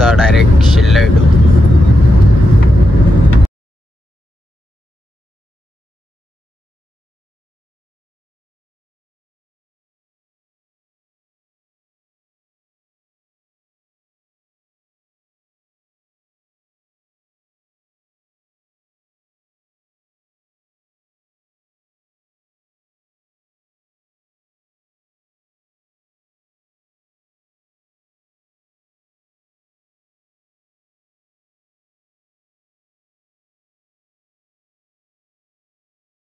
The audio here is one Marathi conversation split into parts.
आता डायरेक्ट शिल्ला येतो.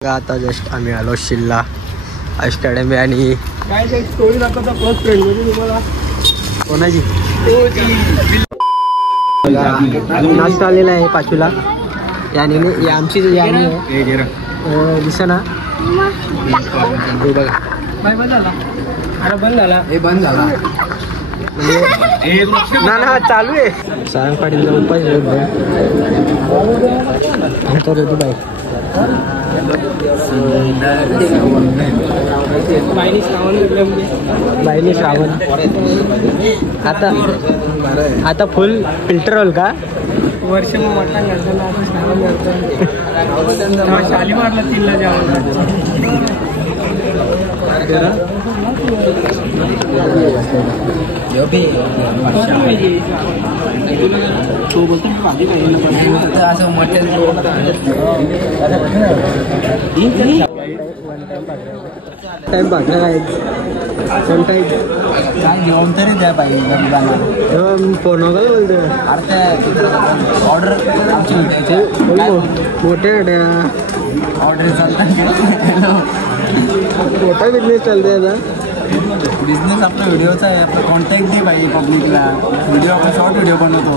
आता जस्ट आम्ही आलो शिल्ला अकॅडमी. आणि काय स्टोरी दाखवता फर्स्ट फ्रेंड म्हणजे तुम्हाला कोणाची नाश्ता आलेला आहे पाचूला. याने आमची याने दिसा ना हे बघा. बंद झाला. अरे बंद झाला. हे बंद झाला म्हणजे ना चालू आहे. सायंकाळी जाऊन पाहिजे ऋतू बाई. बाईनी श्रावण आता फुल फिल्टर होल का वर्ष मग म्हटला घरचा आता श्रावण करतो. शालीमारला 3ला जावं. तो बोलतो माझी असं मटेरियल टाइम भागला आहे. काय जेवण तरी द्या पाहिजे गरीबांना. फोन वगैरे बोलतो. अरे ऑर्डर आमची होते मोठ्या गाड्या ऑर्डर चालतात. मोठा बिझनेस चालतोय आता. बिझनेस आपला व्हिडिओचा आहे. आपला कॉन्टॅक्ट दे पाहिजे पब्लिकला. व्हिडिओ आपला शॉर्ट व्हिडिओ बनवतो.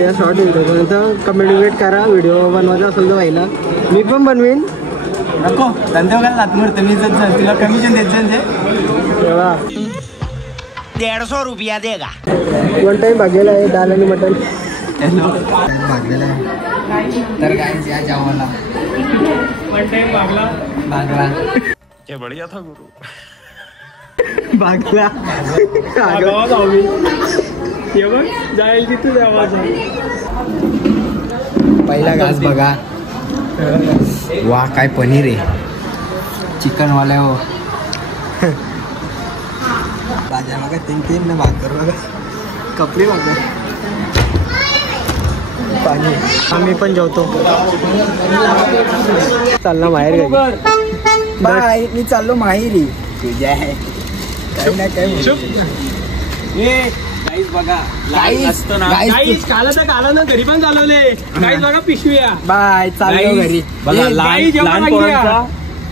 या शॉर्ट व्हिडिओ कमेंट करा. व्हिडिओ बनवायचा असेल तर व्हायला मी पण बनवीन. नको धंदे वगैरे लात मरते मी. तुला कमिशन द्यायचं ते 150 रुपया देगा. वन टाइम भागलेला आहे दाल आणि मटन भागलेला आहे. तर काय या जेवायला वन टाइम भागला. क्या बढ़िया था गुरु. भागला जाईल की तू जेवायचा. पहिला घास बघा. वा काय पनीर आहे. चिकन वाले हो. भाज्या बघा 3 ना भाकर बघा. कपडे बघा. पाणी. आम्ही पण जेवतो. चालला माहेर घरी. बाय. मी चाललो माहेरी. तुझ्या आहे काही ना काही. गाईस बघा. गाईस काला ना घरी पण चालवले. गाईस बघा पिशव्या. बाय चाललो घरी.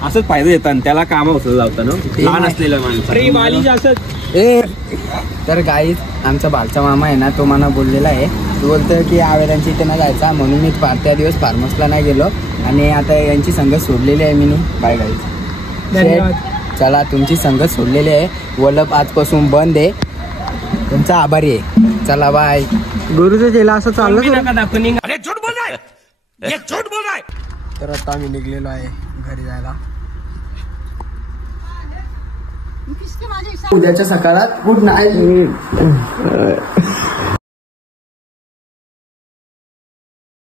असंच फायदा देतात. त्याला काम उचल लावतं ना लहान असलेलं माणसं. तर गाईस आमचा बालचा मामा आहे ना तो मला बोललेला आहे. तो बोलतोय की आवेरांची इथे ना जायचा म्हणून मी त्या दिवस फार्मसला नाही गेलो. आणि आता यांची संगत सोडलेली आहे मी. बाय गाईस. धन्यवाद. चला तुमची संगत सोडलेली आहे. वलप आजपासून बंद आहे. तुमचा आभारी आहे. चला बाय. गुरुचं जेला असं चाललं. अरे झूठ बोल रहा है. ये झूठ बोल रहा है. तर आता आम्ही निघलेलो आहे घरी जायला. उद्याच्या सकाळात गुड नाईट.